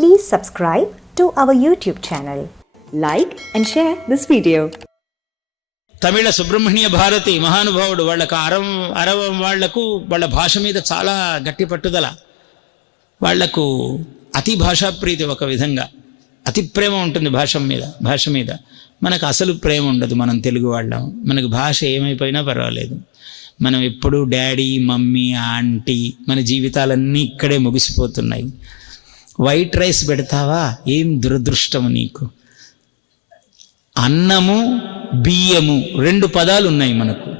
Please subscribe to our YouTube channel. Like and share this video. Tamil Subrahmanya Bharathi మహానుభావుడు వాళ్ళకు అరవ అరవం వాళ్ళకు వాళ్ళ భాష మీద చాలా గట్టి పట్టుదల. వాళ్ళకు అతి భాషా ప్రీతి ఒక విధంగా. అతి ప్రేమ ఉంటుంది భాష మీద భాష మీద. మనకు అసలు ప్రేమ ఉండదు మనం తెలుగు వాళ్ళం. మనకు భాష ఏమైపోయినా పర్వాలేదు. మనం ఎప్పుడు డాడీ మమ్మీ ఆంటీ మన జీవితాలన్నీ ఇక్కడే ముగిసిపోతున్నాయి. వైట్ రైస్ పెడతావా? ఏం దురదృష్టము నీకు? అన్నము బియ్యము రెండు పదాలు ఉన్నాయి మనకు.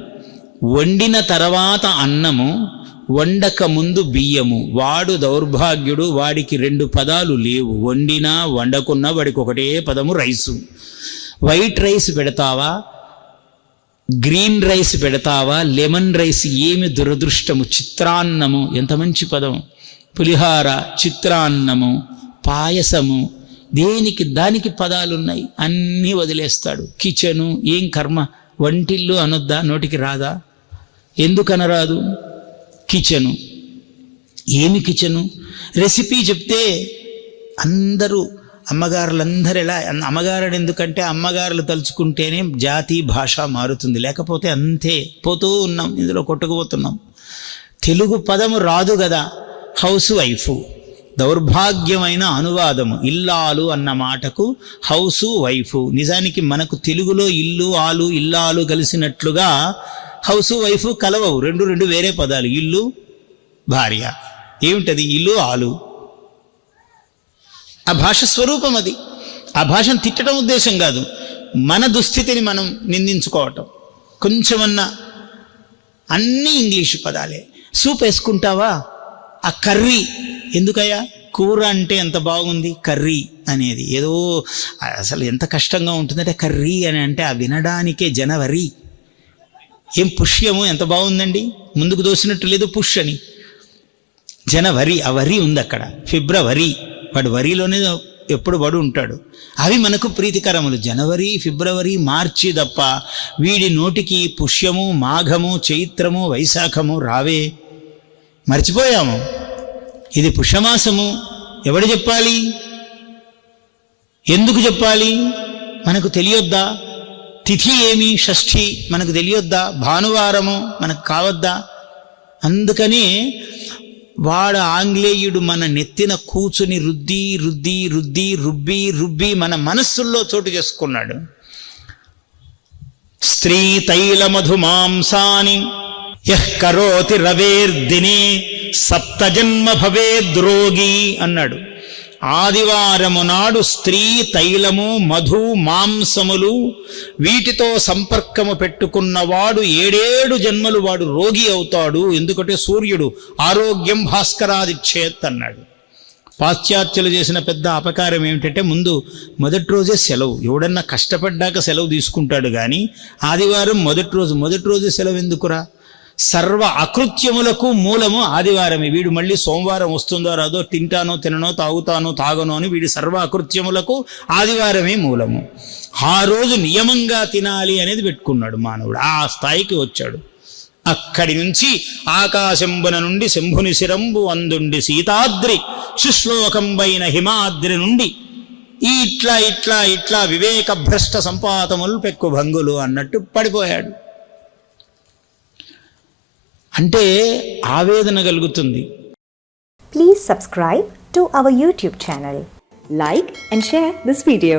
వండిన తర్వాత అన్నము వండక ముందు బియ్యము. వాడు దౌర్భాగ్యుడు వాడికి రెండు పదాలు లేవు. వండినా వండకున్నా వాడికి ఒకటే పదము రైసు. వైట్ రైస్ పెడతావా? గ్రీన్ రైస్ పెడతావా? లెమన్ రైస్ ఏమి దురదృష్టము? చిత్రాన్నము. ఎంత మంచి పదం. పులిహార చిత్రాన్నము పాయసము దేనికి దానికి పదాలున్నాయి అన్నీ వదిలేస్తాడు. కిచెను ఏం కర్మ వంటిల్లు అనొద్దా నోటికి రాదా? ఎందుకనరాదు? కిచెను. ఏమి కిచెను? రెసిపీ చెప్తే అందరూ అమ్మగారులందరూ ఎలా అమ్మగారు ఎందుకంటే అమ్మగారులు తలుచుకుంటేనే జాతి భాష మారుతుంది. లేకపోతే అంతే పోతూ ఉన్నాం ఇందులో కొట్టుకుపోతున్నాం. తెలుగు పదము రాదు కదా. హౌస్ వైఫ్ దౌర్భాగ్యమైన అనువాదము ఇల్లాలు అన్న మాటకు హౌసు వైఫ్ నిజానికి మనకు తెలుగులో ఇల్లు ఆలు ఇల్లాలు కలిసినట్లుగా హౌసు వైఫ్ కలవవు. రెండు రెండు వేరే పదాలు. ఇల్లు భార్య. ఏమిటది? ఇల్లు ఆలు. ఆ భాష స్వరూపం అది. ఆ భాషను తిట్టడం ఉద్దేశం కాదు. మన దుస్థితిని మనం నిందించుకోవటం. కొంచెమన్నా అన్నీ ఇంగ్లీషు పదాలే. సూప్ వేసుకుంటావా ఆ కర్రీ. ఎందుకయ్యా? కూర అంటే ఎంత బాగుంది? కర్రీ అనేది. ఏదో అసలు ఎంత కష్టంగా ఉంటుందంటే కర్రీ అని అంటే ఆ వినడానికే జనవరి. ఏం పుష్యము? ఎంత బాగుందండి? ముందుకు దోసినట్టు లేదు పుష్ అని. జనవరి ఆ వరి ఉంది అక్కడ. ఫిబ్రవరి. వాడు వరిలోనే ఎప్పుడు వాడు ఉంటాడు. అవి మనకు ప్రీతికరములు. జనవరి ఫిబ్రవరి మార్చి తప్ప వీడి నోటికి పుష్యము మాఘము చైత్రము వైశాఖము రావే. మర్చిపోయాము. ఇది పుష్యమాసము. ఎవడు చెప్పాలి? ఎందుకు చెప్పాలి? మనకు తెలియొద్దా? తిథి ఏమి? షష్ఠి మనకు తెలియొద్దా? భానువారము మనకు కావద్దా? అందుకని వాడు ఆంగ్లేయుడు మన నెత్తిన కూచుని రుద్ది రుద్ది రుద్ది రుబ్బి రుబ్బి మన మనస్సుల్లో చోటు చేసుకున్నాడు. స్త్రీ తైల మధుమాంసాని యహ్ కరోతి రవేర్దినే సప్తజన్మ భవేద్రోగి అన్నాడు. ఆదివారము నాడు స్త్రీ తైలము మధు మాంసములు వీటితో సంపర్కము పెట్టుకున్నవాడు ఏడేడు జన్మలు వాడు రోగి అవుతాడు. ఎందుకంటే సూర్యుడు ఆరోగ్యం భాస్కరాదిచ్చేత్ అన్నాడు. పాశ్చాత్యులు చేసిన పెద్ద అపకారం ఏమిటంటే ముందు మొదటి రోజే సెలవు. ఎవడన్నా కష్టపడ్డాక సెలవు తీసుకుంటాడు కానీ ఆదివారం మొదటి రోజు మొదటి రోజే సెలవు ఎందుకురా? సర్వ అకృత్యములకు మూలము ఆదివారమే. వీడు మళ్ళీ సోమవారం వస్తుందో రాదో తింటానో తిననో తాగుతానో తాగనో అని వీడి సర్వ అకృత్యములకు ఆదివారమే మూలము. ఆ రోజు నియమంగా తినాలి అనేది పెట్టుకున్నాడు మానవుడు. ఆ స్థాయికి వచ్చాడు. అక్కడి నుంచి ఆకాశంబున నుండి శంభుని శిరంబు అందుండి సీతాద్రి శుశ్లోకంబైన హిమాద్రి నుండి ఇట్లా ఇట్లా ఇట్లా వివేక భ్రష్ట సంపాతములు పెక్కు భంగులు అన్నట్టు పడిపోయాడు. అంటే ఆవేదన కలుగుతుంది. Please subscribe to our YouTube channel like and share this video